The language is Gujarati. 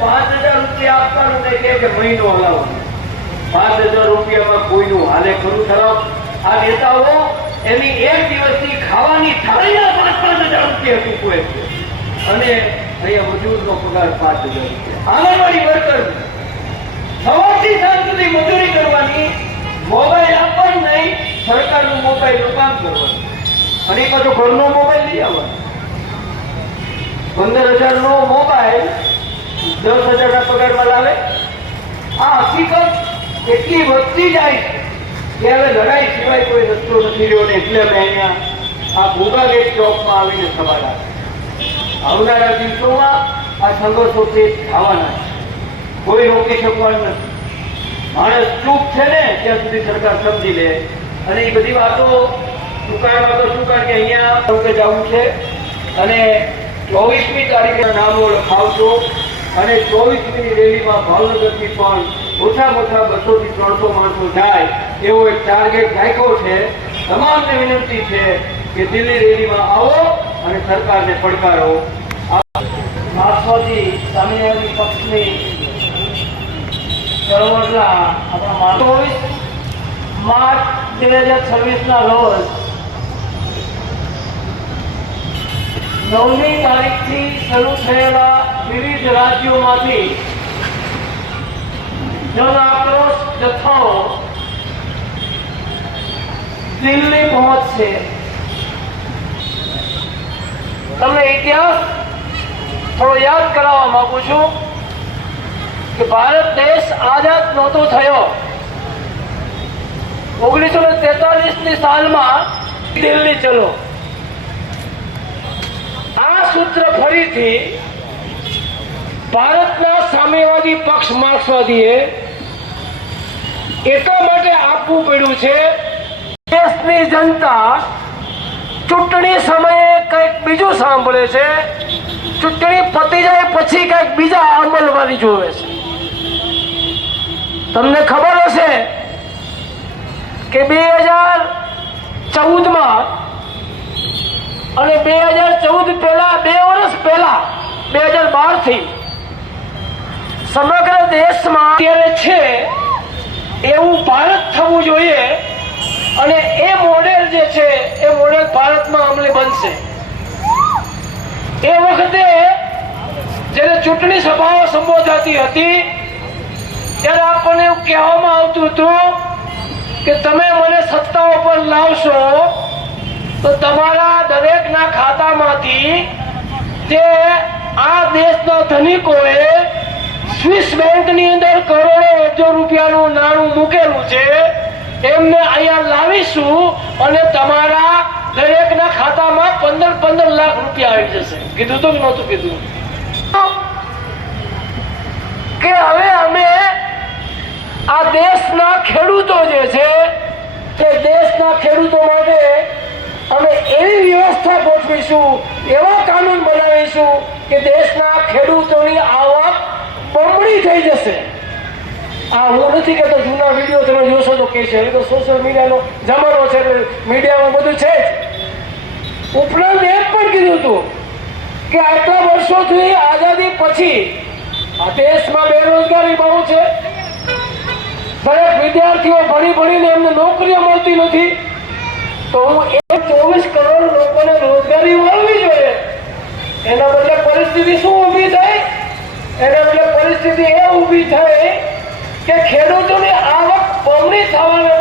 ₹5000 આપવાનું કે મહિનો હલાવવાનો। 5000 રૂપિયામાં કોઈનું હાલે ખરું ખરાબ? આ નેતાઓ એની એક દિવસની ખાવાની થાળીના 5-5 હજાર રૂપિયા ચૂકવે છે, અને અહીંયા મજૂરનો પગાર 5000 રૂપિયા। આંગણવાડી વર્કર સવારથી સાંજ સુધી મજૂરી કરવાની, મોબાઈલ આપવાનું નહીં, સરકારનું મોબાઈલનું કામ કરવાનું, અને પાછો ઘરનો મોબાઈલ લઈ આવવાનો। 15000 નો મોબાઈલ 10,000 ના પગારમાં લાવે। આ હકીકત એટલી વધતી જાય કે હવે લડાઈ સિવાય કોઈ રસ્તો નથી રહ્યો, ને એટલે મેં અહીંયા આ ભૂગા ગેટ ચોકમાં આવીને સવાલ આપ્યો। આવનારા દિવસોમાં આ સંઘર્ષો થવાના છે, કોઈ રોકી શકવાનું નથી। માણસ ચૂપ છે ને ત્યાં સુધી સરકાર સમજી લે, અને એ બધી વાતો ટૂંકાણમાં તો શું, કારણ કે અહીંયા જવું છે, અને 24મી તારીખે નામો લખાવશો, અને 24મી રેલીમાં ભાવનગરથી પણ ઓછામાં ઓછા 200 થી 300 માણસો જાય એવો એક ટાર્ગેટ રાખ્યો છે। તમામને વિનંતી છે કે દિલ્હી રેલીમાં આવો અને સરકારને પડકારો। માર્ક્સવાદી સામ્યવાદી પક્ષની ચળવળના આપણા 24 માર્ચ 2026ના રોજ 9મી તારીખથી શરૂ થયેલા વિવિધ રાજ્યોમાંથી જન આક્રોશ જથ્થાઓ દિલ્હી પહોંચશે। તમને ઇતિહાસ થોડો યાદ કરાવવા માંગુ છું કે ભારત દેશ આઝાદ નહોતો થયો। 1943ની સાલમાં દિલ્હી ચલો, આ સૂત્ર ફરીથી ભારતના સામ્યવાદી પક્ષ માર્ક્સવાદીએ એટલા માટે આપવું પડ્યું છે, દેશની જનતા ચૂંટણી સમયે કંઈક બીજું સાંભળે છે, ચૂંટણી પતી જાય પછી કંઈક બીજા અમલવારી જોવે છે। તમને ખબર હશે કે 2014માં અને 2014 પહેલા 2 વર્ષ પહેલા 2012 થી સમગ્ર દેશમાં અત્યારે છે એવું ભારત થવું જોઈએ, અને એ મોડેલ જે છે એ મોડેલ ભારતમાં અમલી બનશે। એ વખતે જ્યારે ચૂંટણી સભાઓ સંબોધાતી હતી ત્યારે આપણને એવું કહેવામાં આવતું હતું કે તમે મને સત્તા ઉપર લાવશો તો તમારા દરેકના ખાતામાંથી જે આ દેશના ધનિકોએ સ્વિસ બેંકની અંદર કરોડો અબજો રૂપિયાનું નાણું મૂકેલું છે એમને અહીંયા લાવીશું, અને તમારા દરેકના ખાતામાં 15 લાખ રૂપિયા આવી જશે। કીધું તો કે નહોતું કીધું કે હવે અમે આ દેશના ખેડૂતો જે છે તે દેશના ખેડૂતો માટે અમે એવી વ્યવસ્થા ગોઠવીશું, એવા કાનૂન બનાવીશું કે દેશના ખેડૂતોની આવક બમણી થઈ જશે। આ હું નથી કહેતો, જૂના વિડીયો તમે જોશો તો કે છે, તો સોશિયલ મીડિયાનો જમાનો છે, મીડિયામાં બધું છે જ। ઉપરાંત એમ પણ કીધું હતું કે આટલા વર્ષોથી આઝાદી પછી આ દેશમાં બેરોજગારી બહુ છે, દરેક વિદ્યાર્થીઓ ભણીને એમને નોકરીઓ મળતી નથી, તો હું 24 કરોડ લોકોને રોજગારી મળવી જોઈએ। એના બદલે પરિસ્થિતિ શું ઊભી થઈ? એના બદલે પરિસ્થિતિ એ ઊભી થઈ કે ખેડૂતોની આવક બમણી થવાને